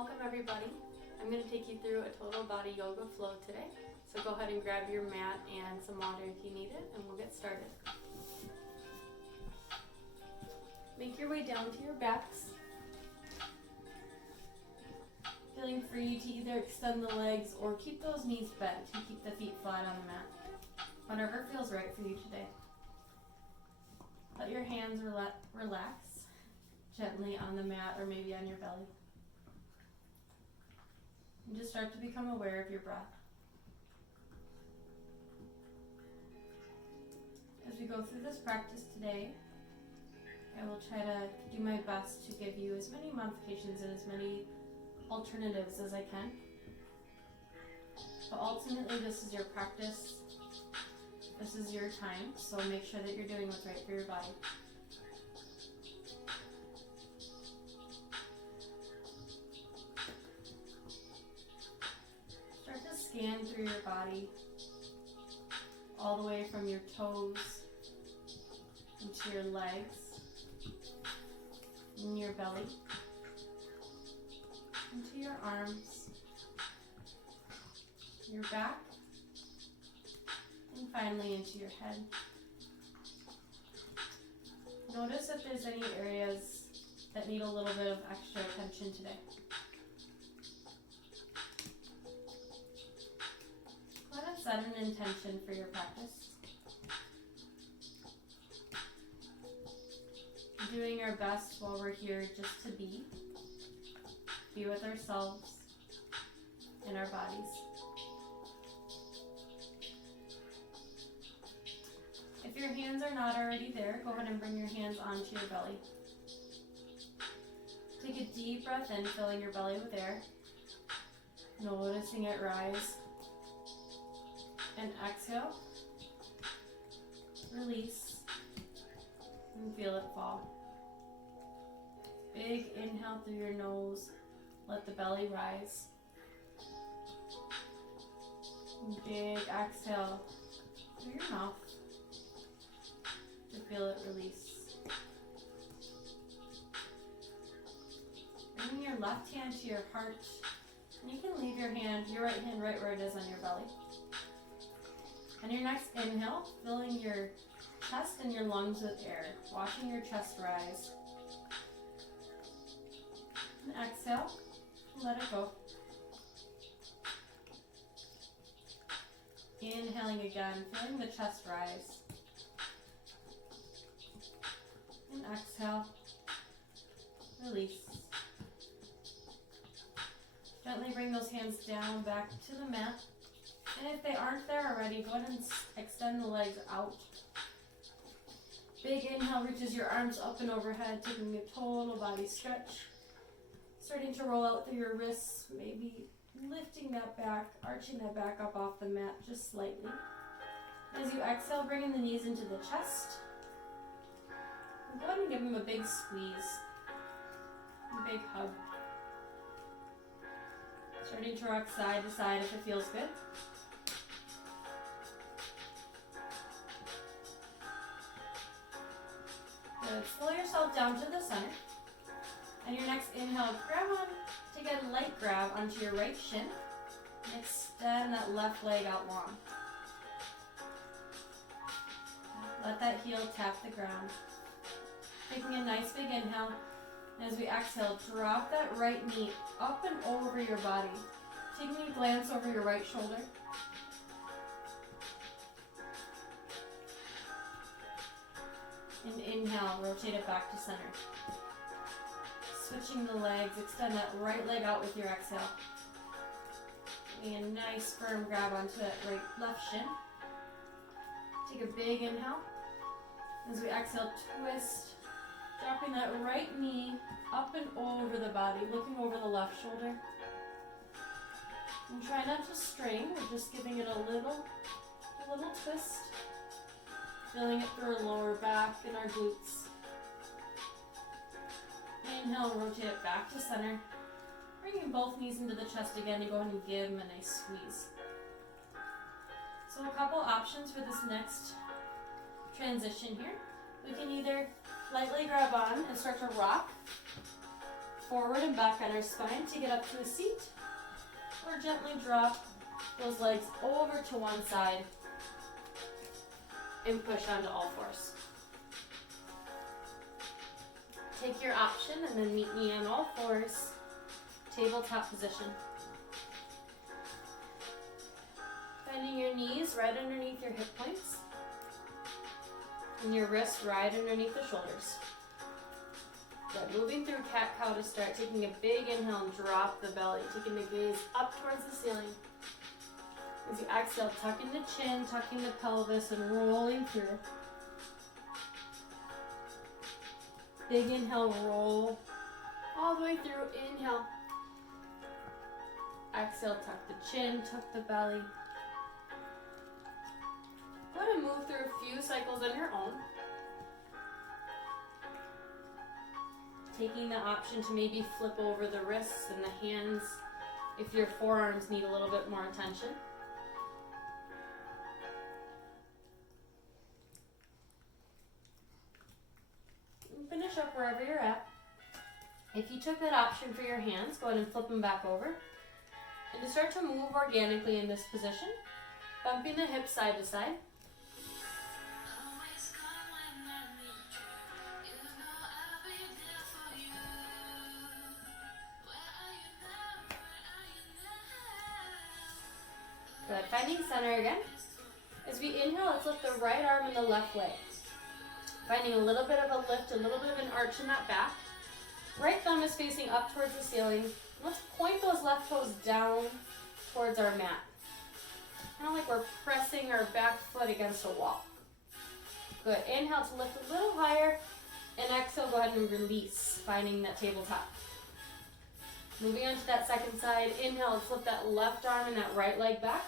Welcome everybody. I'm going to take you through a total body yoga flow today. So go ahead and grab your mat and some water if you need it, and we'll get started. Make your way down to your backs. Feeling free to either extend the legs or keep those knees bent and keep the feet flat on the mat. Whatever feels right for you today. Let your hands relax gently on the mat or maybe on your belly. And just start to become aware of your breath. As we go through this practice today, I will try to do my best to give you as many modifications and as many alternatives as I can. But ultimately, this is your practice. This is your time, so make sure that you're doing what's right for your body. Start to scan through your body, all the way from your toes into your legs, in your belly, into your arms, your back, and finally into your head. Notice if there's any areas that need a little bit of extra attention today. Go ahead and set an intention for your practice. Doing our best while we're here just to be with ourselves and our bodies. If your hands are not already there, go ahead and bring your hands onto your belly. Take a deep breath in, filling your belly with air, noticing it rise, and exhale, release, and feel it fall. Big inhale through your nose, let the belly rise. Big exhale through your mouth to feel it release. Bring your left hand to your heart, and you can leave your right hand right where it is on your belly. And your next inhale, filling your chest and your lungs with air, watching your chest rise. And exhale, let it go. Inhaling again, feeling the chest rise. And exhale, release. Gently bring those hands down back to the mat. And if they aren't there already, go ahead and extend the legs out. Big inhale reaches your arms up and overhead, taking a total body stretch. Starting to roll out through your wrists, maybe lifting that back, arching that back up off the mat just slightly. As you exhale, bringing the knees into the chest. And go ahead and give them a big squeeze, a big hug. Starting to rock side to side if it feels good. Good. Slow yourself down to the center. And your next inhale, take a light grab onto your right shin and extend that left leg out long. Let that heel tap the ground. Taking a nice big inhale, and as we exhale, drop that right knee up and over your body. Taking a glance over your right shoulder. And inhale, rotate it back to center. Switching the legs, extend that right leg out with your exhale. Getting a nice firm grab onto that left shin. Take a big inhale. As we exhale, twist. Dropping that right knee up and over the body, looking over the left shoulder. And try not to strain, we're just giving it a little twist. Feeling it through our lower back and our glutes. Inhale, rotate it back to center. Bringing both knees into the chest again, you go ahead and give them a nice squeeze. So a couple options for this next transition here. We can either lightly grab on and start to rock, forward and back on our spine to get up to a seat, or gently drop those legs over to one side and push onto all fours. Take your option and then meet me on all fours, tabletop position. Finding your knees right underneath your hip points and your wrists right underneath the shoulders. Good. Moving through cat-cow to start, taking a big inhale and drop the belly, taking the gaze up towards the ceiling. As you exhale, tucking the chin, tucking the pelvis, and rolling through. Big inhale, roll all the way through. Inhale. Exhale, tuck the chin, tuck the belly. Go ahead and move through a few cycles on your own. Taking the option to maybe flip over the wrists and the hands if your forearms need a little bit more attention. And finish up wherever you're at. If you took that option for your hands, go ahead and flip them back over. And to start to move organically in this position, bumping the hips side to side. Good. Finding center again. As we inhale, let's lift the right arm and the left leg. Finding a little bit of a lift, a little bit of an arch in that back. Right thumb is facing up towards the ceiling. Let's point those left toes down towards our mat. Kind of like we're pressing our back foot against a wall. Good. Inhale to lift a little higher. And exhale, go ahead and release, finding that tabletop. Moving on to that second side. Inhale, let's lift that left arm and that right leg back.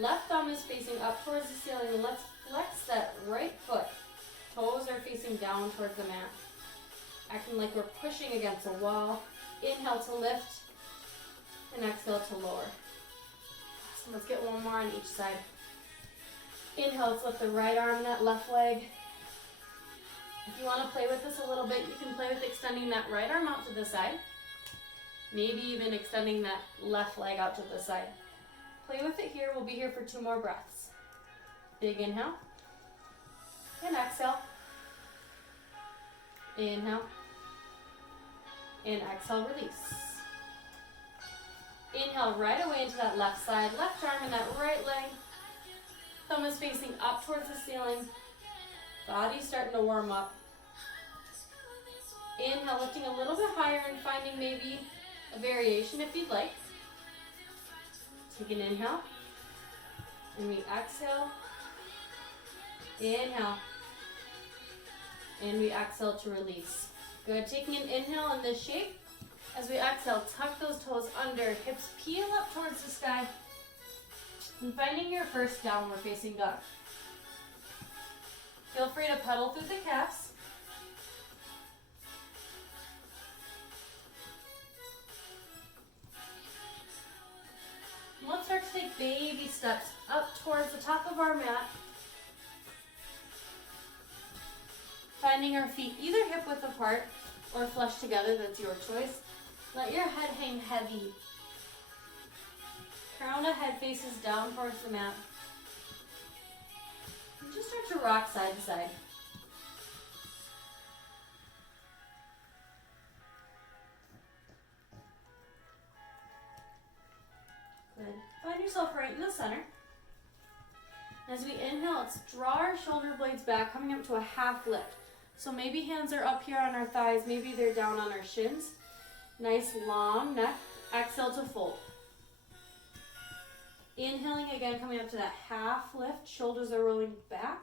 Left thumb is facing up towards the ceiling. Let's flex that right foot. Toes are facing down towards the mat. Acting like we're pushing against a wall. Inhale to lift. And exhale to lower. Awesome. Let's get one more on each side. Inhale, let's lift the right arm and that left leg. If you want to play with this a little bit, you can play with extending that right arm out to the side. Maybe even extending that left leg out to the side. Play with it here. We'll be here for 2 more breaths. Big inhale. And exhale. Inhale. And exhale, release. Inhale right away into that left side. Left arm and that right leg. Thumb is facing up towards the ceiling. Body's starting to warm up. Inhale, lifting a little bit higher and finding maybe a variation if you'd like. Take an inhale. And we exhale. Inhale. And we exhale to release. Good. Taking an inhale in this shape. As we exhale, tuck those toes under. Hips peel up towards the sky. And finding your first downward facing dog. Feel free to pedal through the calves. Let's start to take baby steps up towards the top of our mat. Finding our feet either hip width apart or flush together, that's your choice. Let your head hang heavy. Crown of head faces down towards the mat. And just start to rock side to side. Good. Find yourself right in the center. As we inhale, let's draw our shoulder blades back, coming up to a half lift. So maybe hands are up here on our thighs, maybe they're down on our shins. Nice long neck. Exhale to fold. Inhaling again, coming up to that half lift. Shoulders are rolling back.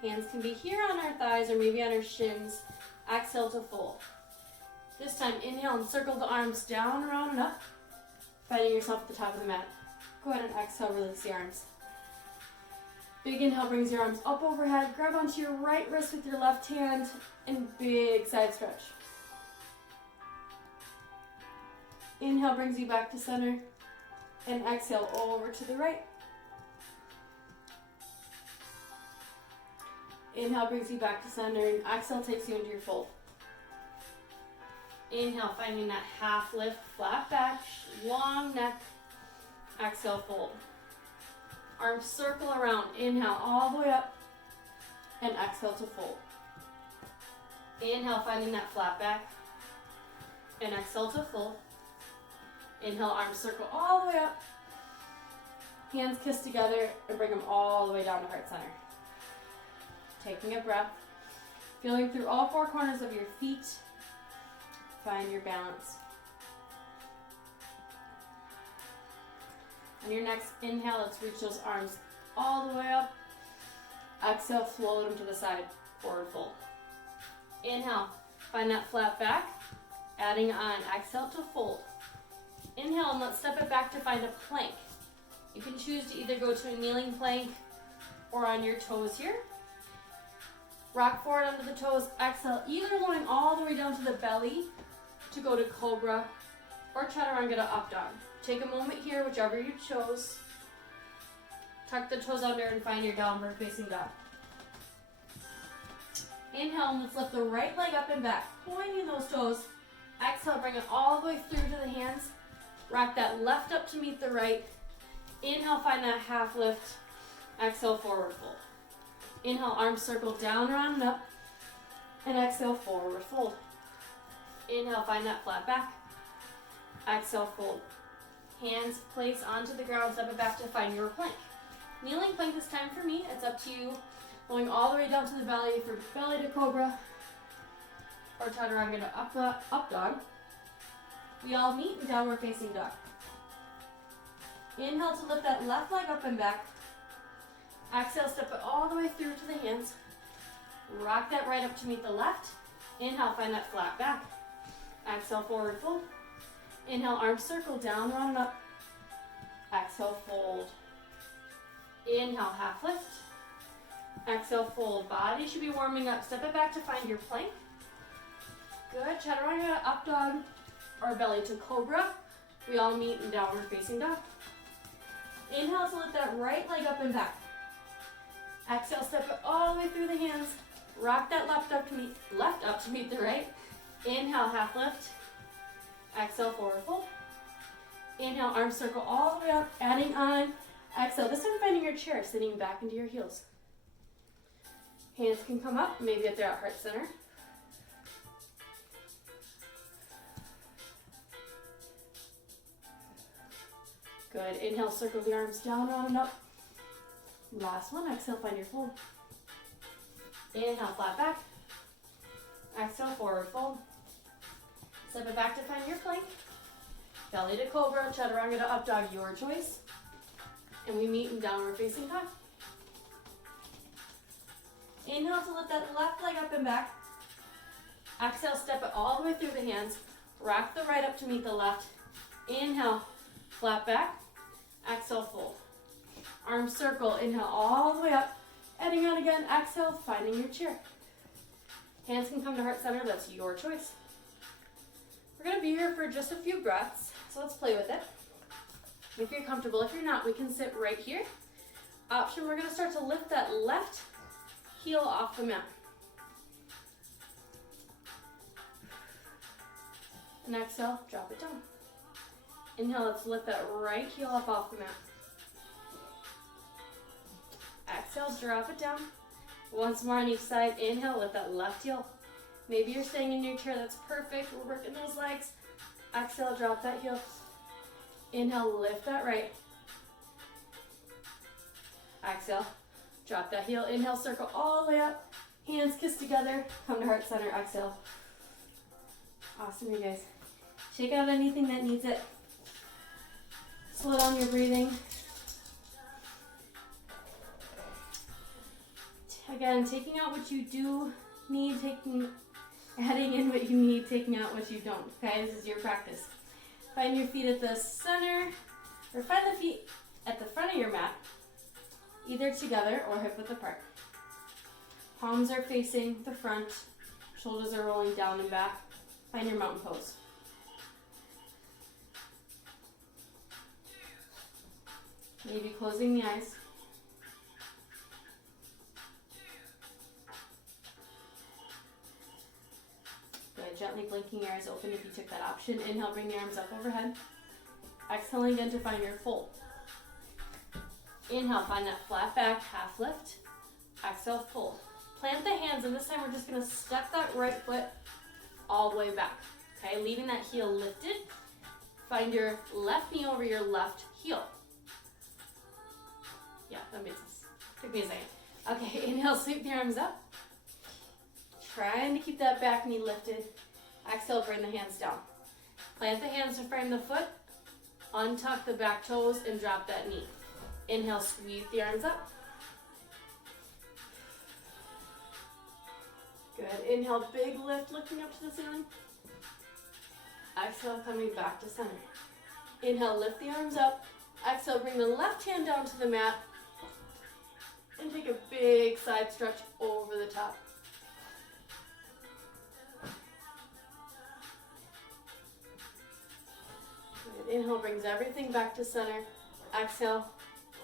Hands can be here on our thighs or maybe on our shins. Exhale to fold. This time, inhale and circle the arms down, around, and up. Finding yourself at the top of the mat. Go ahead and exhale, release the arms. Big inhale brings your arms up overhead. Grab onto your right wrist with your left hand and big side stretch. Inhale brings you back to center. And exhale over to the right. Inhale brings you back to center and exhale takes you into your fold. Inhale, finding that half lift, flat back, long neck. Exhale, fold. Arms circle around. Inhale, all the way up. And exhale to fold. Inhale, finding that flat back. And exhale to fold. Inhale, arms circle all the way up. Hands kiss together and bring them all the way down to heart center. Taking a breath. Feeling through all four corners of your feet. Find your balance. On your next inhale, let's reach those arms all the way up. Exhale, float them to the side, forward fold. Inhale, find that flat back. Adding on, exhale to fold. Inhale, and let's step it back to find a plank. You can choose to either go to a kneeling plank or on your toes here. Rock forward onto the toes, exhale, either going all the way down to the belly to go to cobra or chaturanga to up dog. Take a moment here, whichever you chose. Tuck the toes under and find your downward facing dog. Inhale, and let's lift the right leg up and back, pointing those toes. Exhale, bring it all the way through to the hands. Rock that left up to meet the right. Inhale, find that half lift. Exhale, forward fold. Inhale, arms circle down, around, and up. And exhale, forward fold. Inhale, find that flat back. Exhale, fold. Hands place onto the ground, step it back to find your plank. Kneeling plank this time for me, it's up to you. Going all the way down to the belly for belly to cobra or chaturanga to up dog. We all meet in downward facing dog. Inhale to lift that left leg up and back. Exhale, step it all the way through to the hands. Rock that right up to meet the left. Inhale, find that flat back. Exhale, forward fold. Inhale, arms circle down, round and up. Exhale, fold. Inhale, half lift. Exhale, fold. Body should be warming up. Step it back to find your plank. Good. Chaturanga to up dog or belly to cobra. We all meet in downward facing dog. Inhale to lift that right leg up and back. Exhale, step it all the way through the hands. Rock that left up to meet the right. Inhale, half lift. Exhale, forward fold. Inhale, arms circle all the way up, adding on. Exhale, this time finding your chair, sitting back into your heels. Hands can come up, maybe if they're at heart center. Good. Inhale, circle the arms down, round and up. Last one. Exhale, find your fold. Inhale, flat back. Exhale, forward fold. Step it back to find your plank. Belly to cobra, chaturanga to up dog, your choice. And we meet in downward facing dog. Inhale to lift that left leg up and back. Exhale, step it all the way through the hands. Rock the right up to meet the left. Inhale, flat back. Exhale, fold. Arms circle, inhale all the way up. Heading out again, exhale, finding your chair. Hands can come to heart center, that's your choice. We're gonna be here for just a few breaths, so let's play with it. If you're comfortable, if you're not, we can sit right here. Option, we're gonna start to lift that left heel off the mat. And exhale, drop it down. Inhale, let's lift that right heel up off the mat. Exhale, drop it down. Once more on each side. Inhale, lift that left heel. Maybe you're staying in your chair, that's perfect. We're working those legs. Exhale, drop that heel. Inhale, lift that right. Exhale, drop that heel. Inhale, circle all the way up. Hands kiss together. Come to heart center, exhale. Awesome, you guys. Shake out anything that needs it. Slow down your breathing. Again, taking out what you do need, adding in what you need, taking out what you don't. Okay, this is your practice. Find your feet at the center, or find the feet at the front of your mat, either together or hip width apart. Palms are facing the front, shoulders are rolling down and back. Find your mountain pose. Maybe closing the eyes. Good gently blinking your eyes open if you took that option. Inhale, bring the arms up overhead. Exhaling again to find your fold. Inhale, find that flat back, half lift. Exhale, fold. Plant the hands, and this time we're just gonna step that right foot all the way back. Okay, leaving that heel lifted. Find your left knee over your left heel. Yeah, that makes sense. Took me a second. Okay, inhale, sweep the arms up. Trying to keep that back knee lifted. Exhale, bring the hands down. Plant the hands to frame the foot. Untuck the back toes and drop that knee. Inhale, sweep the arms up. Good. Inhale, big lift, lifting up to the ceiling. Exhale, coming back to center. Inhale, lift the arms up. Exhale, bring the left hand down to the mat. And take a big side stretch over the top. Good. Inhale, brings everything back to center. Exhale,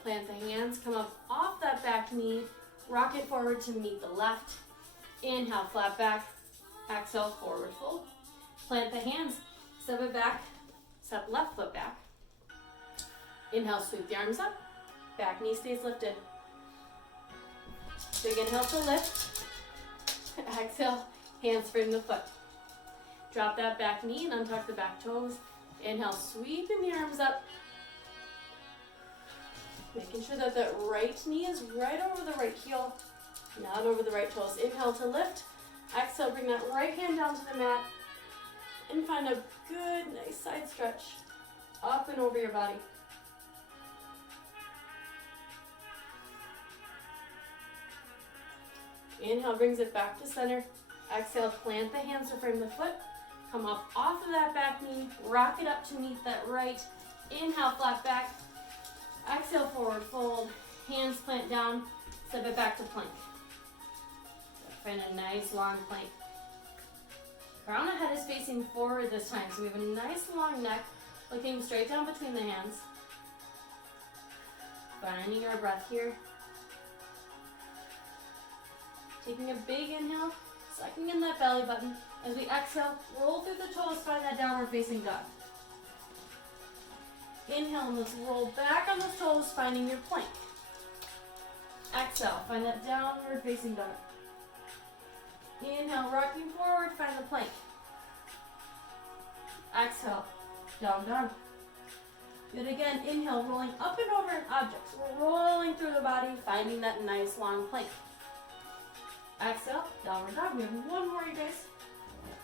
plant the hands, come up off that back knee. Rock it forward to meet the left. Inhale, flat back. Exhale, forward fold. Plant the hands, step it back, step left foot back. Inhale, sweep the arms up. Back knee stays lifted. Big inhale to lift. Exhale, hands frame the foot. Drop that back knee and untuck the back toes. Inhale, sweeping the arms up. Making sure that that right knee is right over the right heel, not over the right toes. Inhale to lift. Exhale, bring that right hand down to the mat. And find a good, nice side stretch up and over your body. Inhale, brings it back to center. Exhale, plant the hands to frame the foot. Come up off of that back knee. Rock it up to meet that right. Inhale, flat back. Exhale, forward fold. Hands plant down. Step it back to plank. Find a nice long plank. Crown of head is facing forward this time, so we have a nice long neck, looking straight down between the hands. Finding your breath here. Taking a big inhale, sucking in that belly button. As we exhale, roll through the toes, find that downward facing dog. Inhale, and let's roll back on the toes, finding your plank. Exhale, find that downward facing dog. Inhale, rocking forward, find the plank. Exhale, down dog. Good again, inhale, rolling up and over an object. So we're rolling through the body, finding that nice long plank. Exhale, downward dog. We have one more, you guys.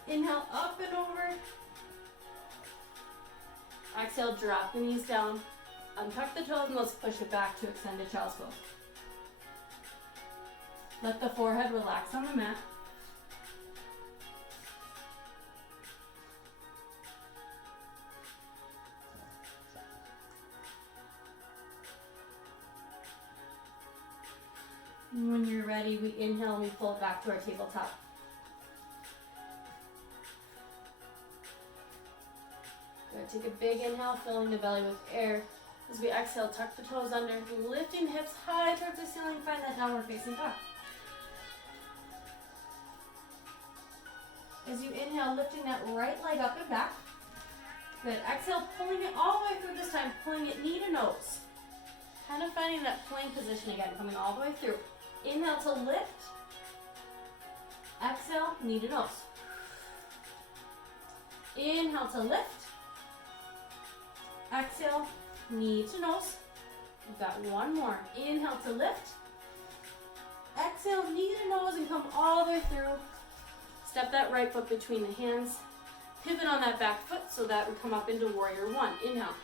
Inhale, up and over. Exhale, drop the knees down. Untuck the toes and let's push it back to extended child's pose. Let the forehead relax on the mat. And when you're ready, we inhale and we fold back to our tabletop. Good. Take a big inhale, filling the belly with air. As we exhale, tuck the toes under, lifting hips high towards the ceiling, find that downward facing dog. As you inhale, lifting that right leg up and back. Good. Exhale, pulling it all the way through this time, pulling it knee to nose. Kind of finding that plank position again, coming all the way through. Inhale to lift. Exhale, knee to nose. Inhale to lift. Exhale, knee to nose. We've got one more. Inhale to lift. Exhale, knee to nose and come all the way through. Step that right foot between the hands. Pivot on that back foot so that we come up into warrior one. Inhale.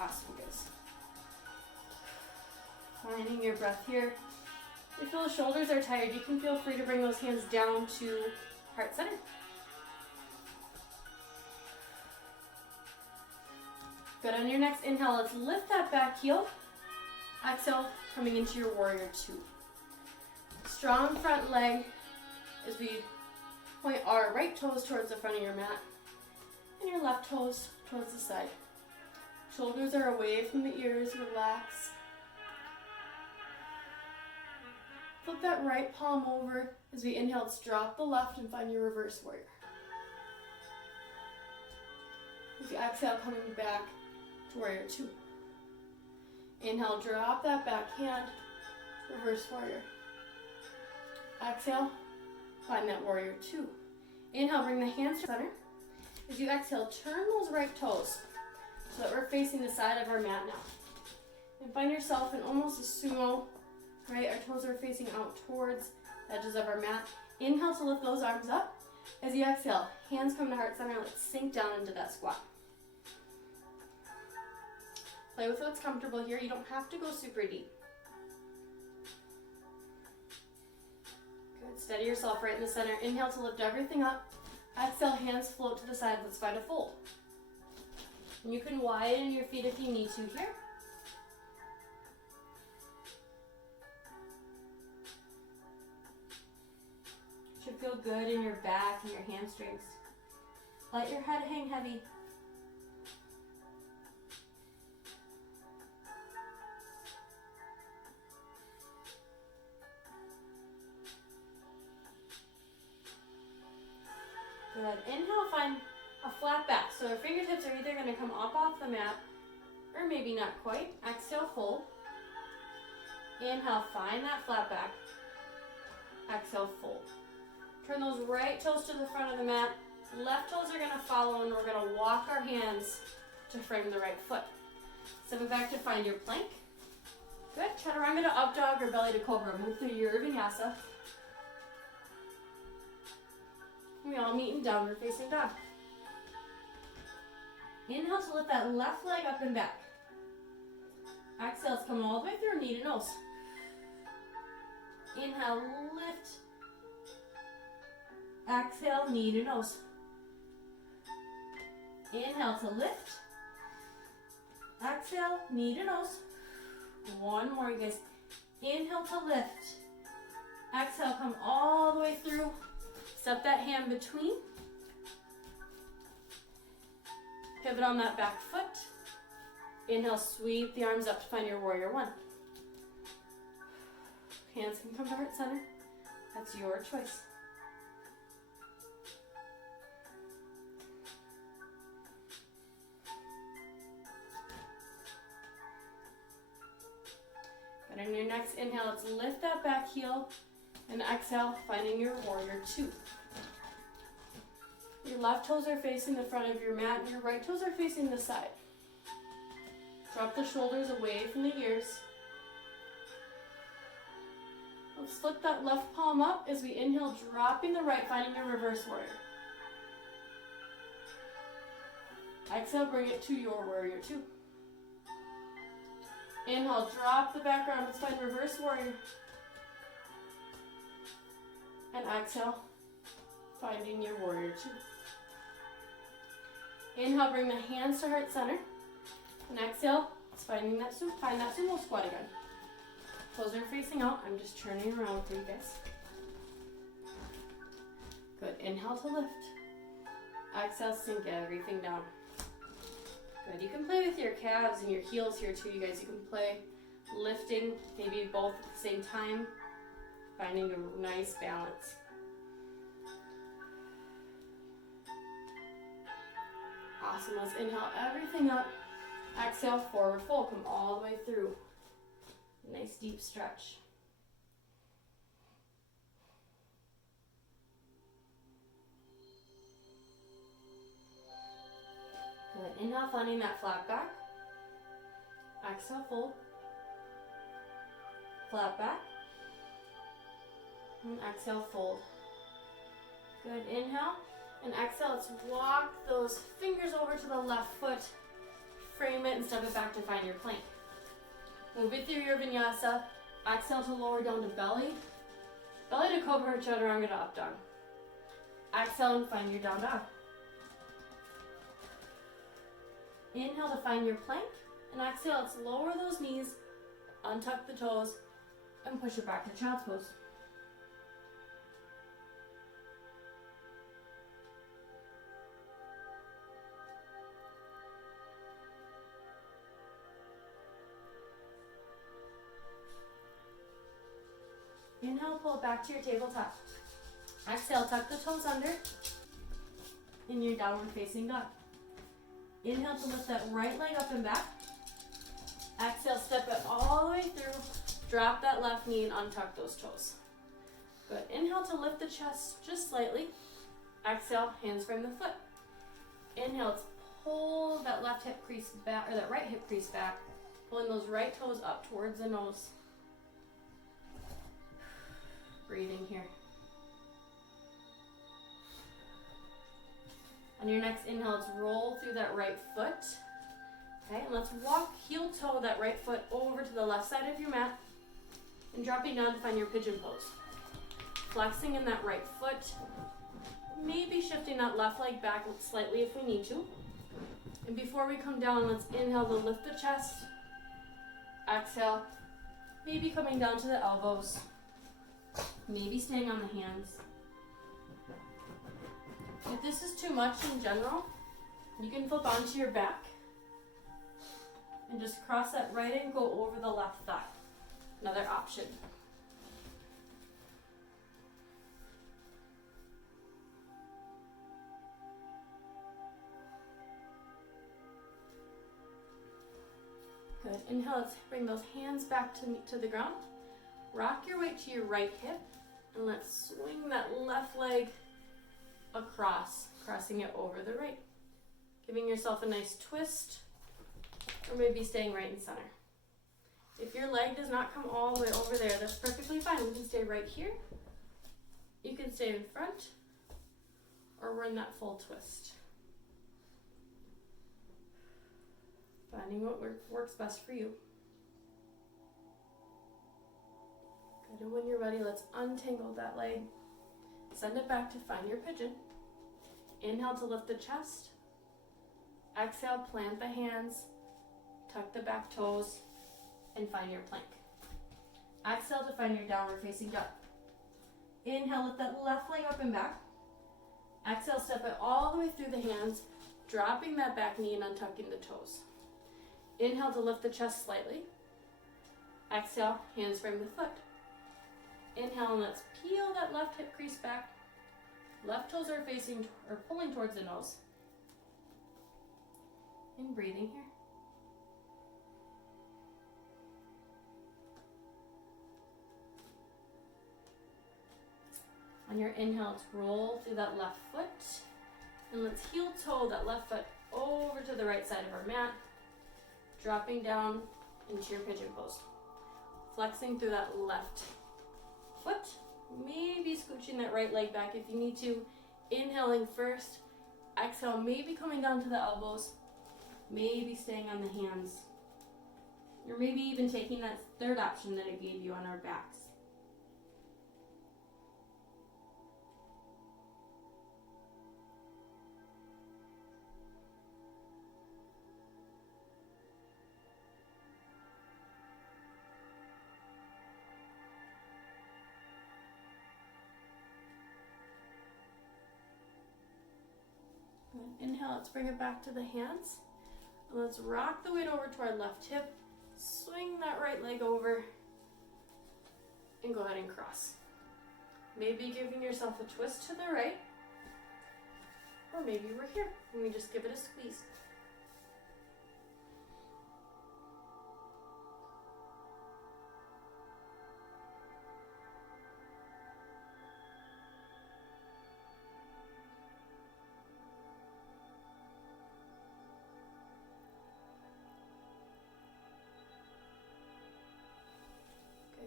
Awesome, guys. Finding your breath here. If the shoulders are tired, you can feel free to bring those hands down to heart center. Good. On your next inhale, let's lift that back heel. Exhale, coming into your warrior two. Strong front leg as we point our right toes towards the front of your mat and your left toes towards the side. Shoulders are away from the ears, relax. Flip that right palm over. As we inhale, let's drop the left and find your reverse warrior. As you exhale, coming back to warrior two. Inhale, drop that back hand, reverse warrior. Exhale, find that warrior two. Inhale, bring the hands to center. As you exhale, turn those right toes so that we're facing the side of our mat now. And find yourself in almost a sumo, right? Our toes are facing out towards the edges of our mat. Inhale to lift those arms up. As you exhale, hands come to heart center. Let's sink down into that squat. Play with what's comfortable here. You don't have to go super deep. Good. Steady yourself right in the center. Inhale to lift everything up. Exhale, hands float to the side. Let's find a fold. And you can widen your feet if you need to here. Should feel good in your back and your hamstrings. Let your head hang heavy. Good. Inhale, find a flat back. So our fingertips are either going to come up off the mat or maybe not quite. Exhale, fold. Inhale, find that flat back. Exhale, fold. Turn those right toes to the front of the mat. Left toes are going to follow, and we're going to walk our hands to frame the right foot. Step it back to find your plank. Good. Chaturanga to up dog or belly to cobra. Move through your vinyasa. We all meet in downward facing dog. Inhale to lift that left leg up and back. Exhale to come all the way through, knee to nose. Inhale, lift. Exhale, knee to nose. Inhale to lift. Exhale, knee to nose. One more, you guys. Inhale to lift. Exhale, come all the way through. Step that hand between. Pivot on that back foot. Inhale, sweep the arms up to find your warrior one. Hands can come to heart center. That's your choice. Good. On your next inhale, let's lift that back heel. And exhale, finding your warrior two. Your left toes are facing the front of your mat and your right toes are facing the side. Drop the shoulders away from the ears. Let's flip that left palm up as we inhale, dropping the right, finding your reverse warrior. Exhale, bring it to your warrior two. Inhale, drop the back arm, let's find reverse warrior. And exhale, finding your warrior two. Inhale, bring the hands to heart center. And exhale, it's find that sumo squat again. Toes are facing out. I'm just turning around for you guys. Good. Inhale to lift. Exhale, sink everything down. Good. You can play with your calves and your heels here too, you guys. You can play lifting, maybe both at the same time, finding a nice balance. Awesome. Let's inhale everything up. Exhale, forward fold. Come all the way through. Nice deep stretch. Good. Inhale, finding that flat back. Exhale, fold. Flat back. And exhale, fold. Good. Inhale. And exhale, let's walk those fingers over to the left foot. Frame it and step it back to find your plank. Move it through your vinyasa. Exhale to lower down to belly. Belly to cobra or chaturanga to up dog. Exhale and find your down dog. Inhale to find your plank. And exhale, let's lower those knees, untuck the toes, and push it back to child's pose. Inhale, pull it back to your tabletop. Exhale, tuck the toes under in your downward facing dog. Inhale to lift that right leg up and back. Exhale, step it all the way through. Drop that left knee and untuck those toes. Good. Inhale to lift the chest just slightly. Exhale, hands frame the foot. Inhale, let's pull that left hip crease back, or that right hip crease back. Pulling those right toes up towards the nose. Breathing here. On your next inhale, let's roll through that right foot. Okay, and let's walk heel toe that right foot over to the left side of your mat and dropping down to find your pigeon pose. Flexing in that right foot, maybe shifting that left leg back slightly if we need to. And before we come down, let's inhale to lift the chest. Exhale, maybe coming down to the elbows, maybe staying on the hands. If this is too much in general, you can flip onto your back and just cross that right ankle over the left thigh. Another option. Good. Inhale, let's bring those hands back to the ground. Rock your weight to your right hip and let's swing that left leg across, crossing it over the right. Giving yourself a nice twist, or maybe staying right in center. If your leg does not come all the way over there, that's perfectly fine. You can stay right here. You can stay in front, or we're in that full twist. Finding what works best for you. Good, and when you're ready, let's untangle that leg. Send it back to find your pigeon. Inhale to lift the chest. Exhale, plant the hands, tuck the back toes, and find your plank. Exhale to find your downward facing dog. Inhale, lift that left leg up and back. Exhale, step it all the way through the hands, dropping that back knee and untucking the toes. Inhale to lift the chest slightly. Exhale, hands frame the foot. Inhale, and let's peel that left hip crease back. Left toes are facing or pulling towards the nose. And breathing here. On your inhale, let's roll through that left foot. And let's heel toe that left foot over to the right side of our mat. Dropping down into your pigeon pose. Flexing through that left foot. Maybe scooching that right leg back if you need to. Inhaling first. Exhale, maybe coming down to the elbows. Maybe staying on the hands. Or maybe even taking that third option that I gave you on our backs. Inhale, let's bring it back to the hands. And let's rock the weight over to our left hip. Swing that right leg over. And go ahead and cross. Maybe giving yourself a twist to the right. Or maybe we're here and we just give it a squeeze.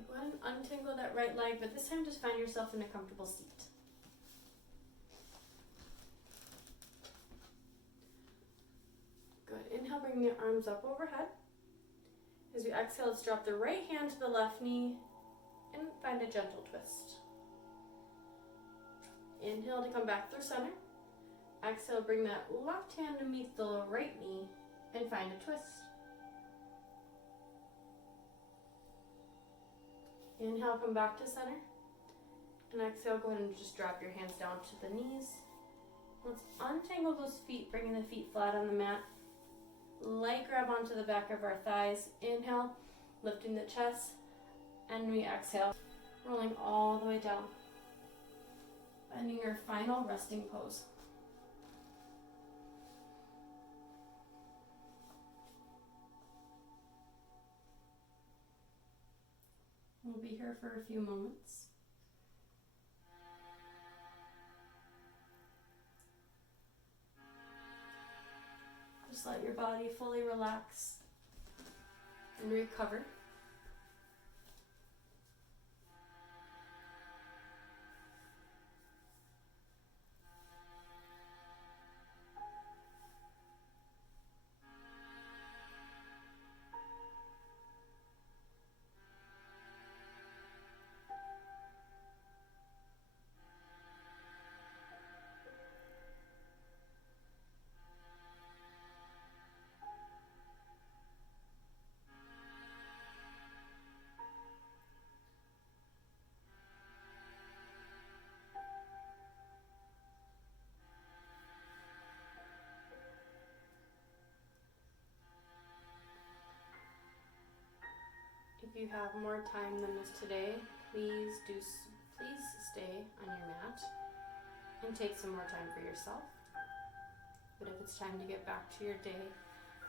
Go ahead and untangle that right leg, but this time just find yourself in a comfortable seat. Good. Inhale, bring the arms up overhead. As we exhale, let's drop the right hand to the left knee and find a gentle twist. Inhale to come back through center. Exhale, bring that left hand to meet the right knee and find a twist. Inhale, come back to center. And exhale, go ahead and just drop your hands down to the knees. Let's untangle those feet, bringing the feet flat on the mat. Light grab onto the back of our thighs. Inhale, lifting the chest. And we exhale. rolling all the way down. Finding your final resting pose. We'll be here for a few moments. Just let your body fully relax and recover. If you have more time than this today, please stay on your mat and take some more time for yourself. But if it's time to get back to your day,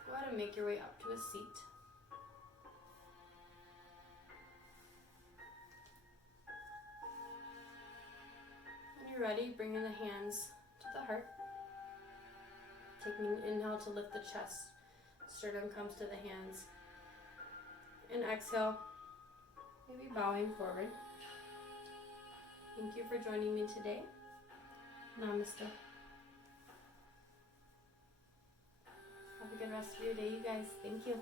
go ahead and make your way up to a seat. When you're ready, bring in the hands to the heart. Taking an inhale to lift the chest, sternum comes to the hands. And exhale, maybe bowing forward. Thank you for joining me today. Namaste. Have a good rest of your day, you guys. Thank you.